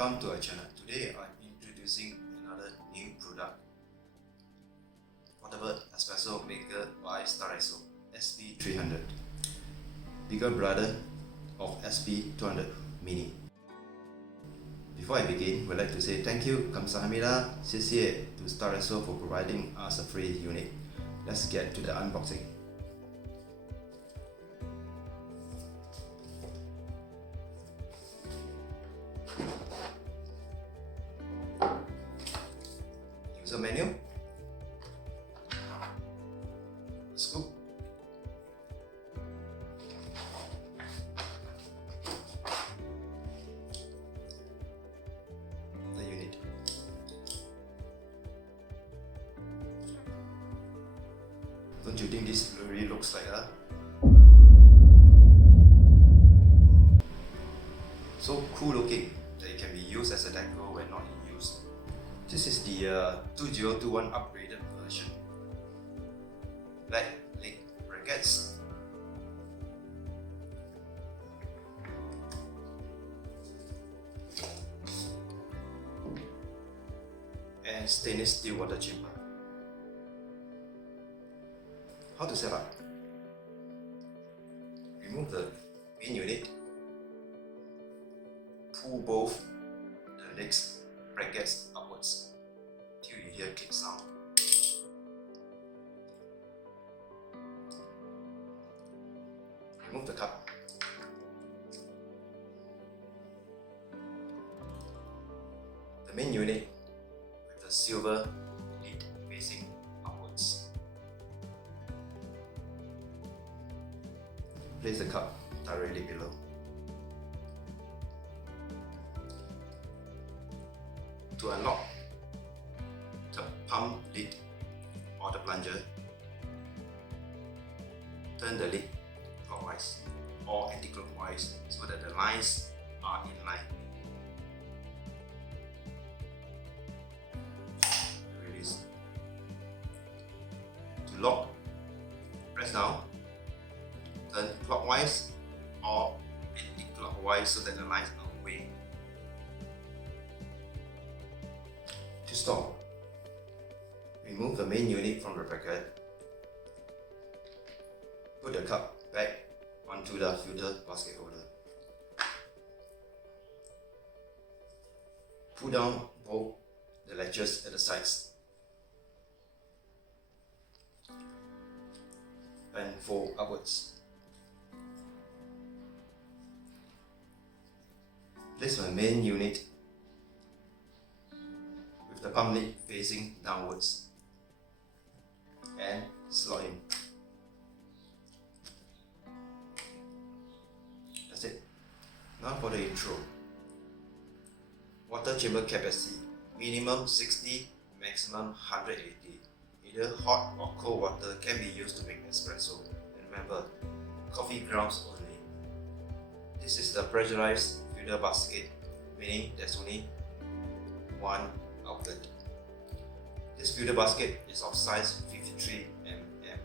Welcome to our channel. Today I'm introducing another new product. Portable espresso maker by STARESSO, SP-300. Bigger brother of SP-200 Mini. Before I begin, we'd like to say thank you, 감사합니다, 谢谢 to STARESSO for providing us a free unit. Let's get to the unboxing. User menu, scoop, the unit, don't you think this really looks like a so cool looking that it can be used as a decor when not in use? This is the 2021 upgraded version. Black leg brackets, and stainless steel water chamber. How to set up? Remove the main unit, pull both the legs brackets upwards till you hear click sound. Remove the cup. The main unit with the silver lid facing upwards. Place the cup directly below. To unlock the pump lid or the plunger, turn the lid clockwise or anti-clockwise so that the lines are in line. Release. To lock, press down, turn clockwise or anti-clockwise so that the lines are away. To store, remove the main unit from the bracket. Put the cup back onto the filter basket holder. Pull down both the latches at the sides and fold upwards. Place the main unit with the pump lid facing downwards and slot in. That's it. Now for the intro. Water chamber capacity, minimum 60, maximum 180. Either hot or cold water can be used to make espresso. And remember, coffee grounds only. This is the pressurized filter basket, meaning there's only one outlet. This filter basket is of size 53 mm.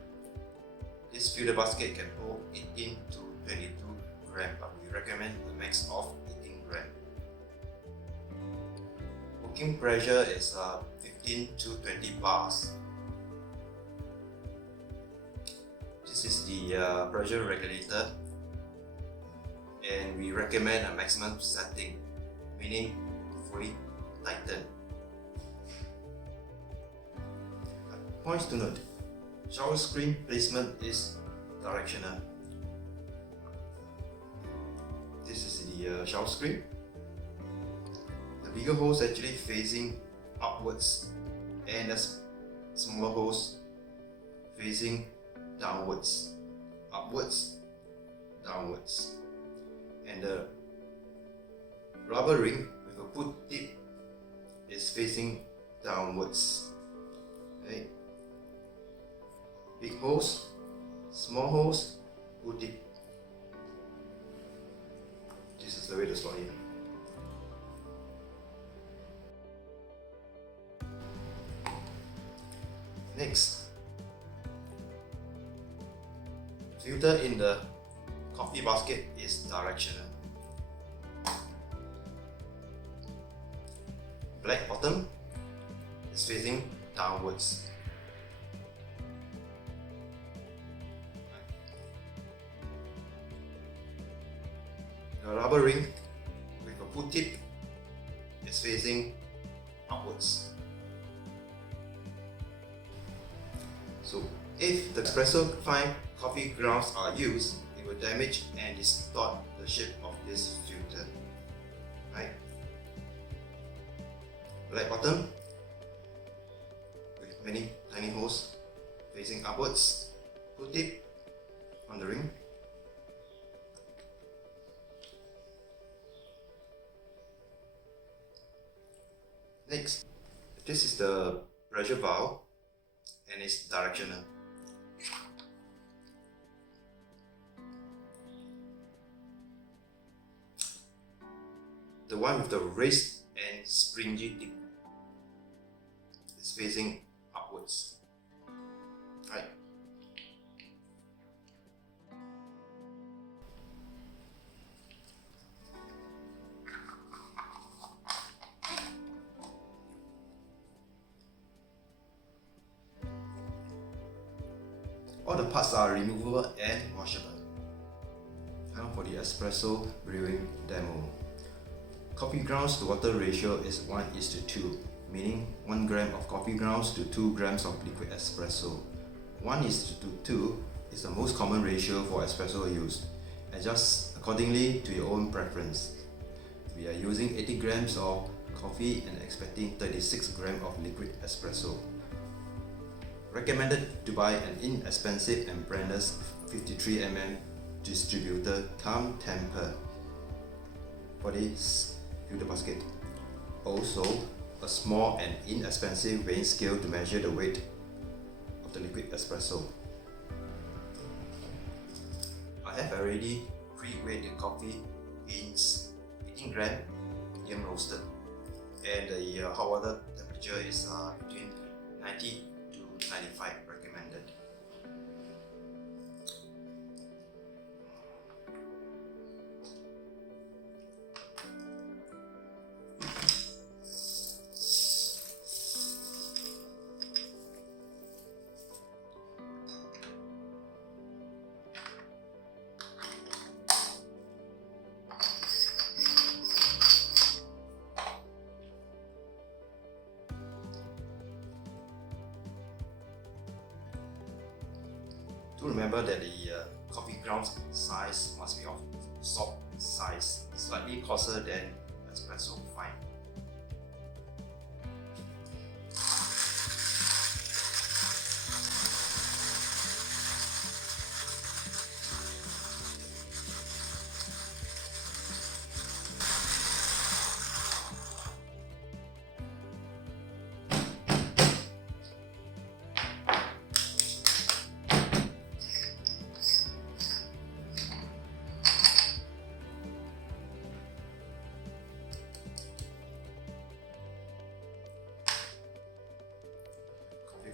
This filter basket can hold 18 to 22 gram, but we recommend a max of 18 gram. Working pressure is 15 to 20 bars. This is the pressure regulator, and we recommend a maximum setting, meaning fully tightened. Points to note: shower screen placement is directional. This is the shower screen. The bigger holes actually facing upwards, and the smaller holes facing downwards, upwards, downwards. And the rubber ring with a put tip is facing downwards. Okay. Big holes, small holes, put tip. This is the way to slot in. Next, filter in the coffee basket is directional. black bottom is facing downwards. The rubber ring with a full tip is facing upwards. So if the espresso fine coffee grounds are used, it will damage and distort the shape of this filter. Right? Black bottom with many tiny holes facing upwards, full tip on the ring. Next, this is the pressure valve and it's directional. The one with the raised and springy tip is facing upwards. Right. All the parts are removable and washable. Now for the espresso brewing demo. Coffee grounds to water ratio is 1:2, meaning 1 gram of coffee grounds to 2 grams of liquid espresso. 1:2 is the most common ratio for espresso use. Adjust accordingly to your own preference. We are using 80 grams of coffee and expecting 36 grams of liquid espresso. Recommended to buy an inexpensive and brandless 53mm distributor cum tamper for this filter basket. Also, a small and inexpensive weighing scale to measure the weight of the liquid espresso. I have already pre-weighed the coffee beans 18 gram medium roasted, and the hot water temperature is between 90 to 95 recommended. Do remember that the coffee grounds size must be of soft size, slightly coarser than espresso fine.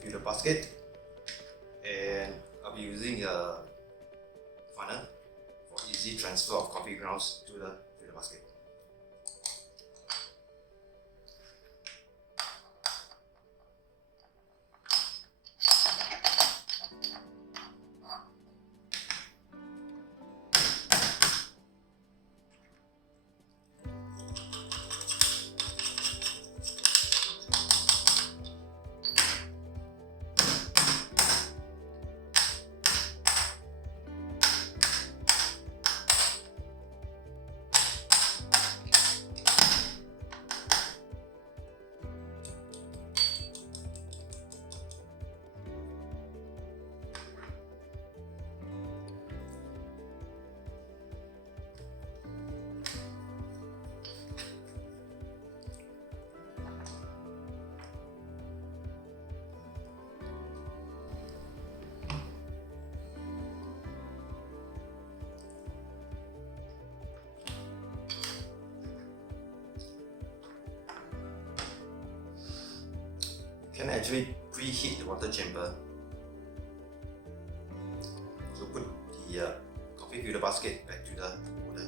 Filter basket, and I'll be using a funnel for easy transfer of coffee grounds to the filter basket. Can actually preheat the water chamber. So put the coffee filter basket back to the holder.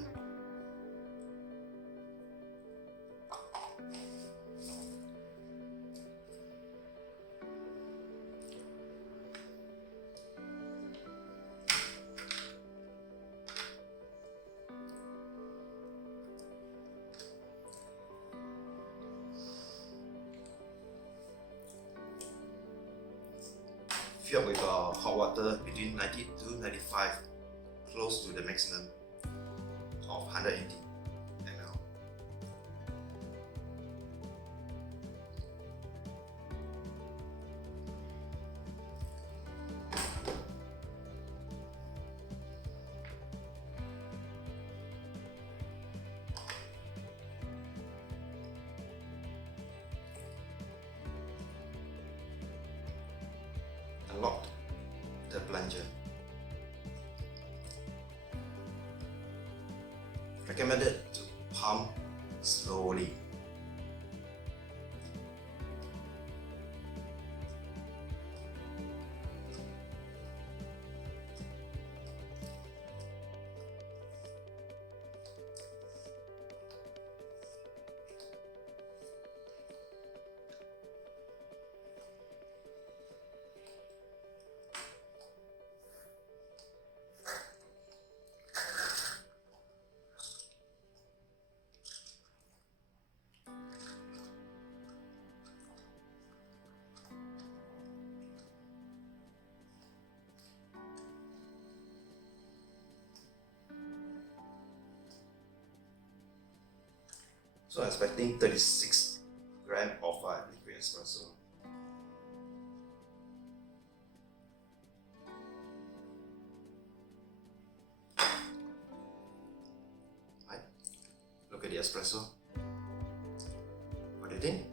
filled with hot water between 90 to 95, close to the maximum of 180 ml. Unlock the plunger. Recommended to pump slowly. So I'm expecting 36 grams of liquid espresso. Right. Look at the espresso. What do you think?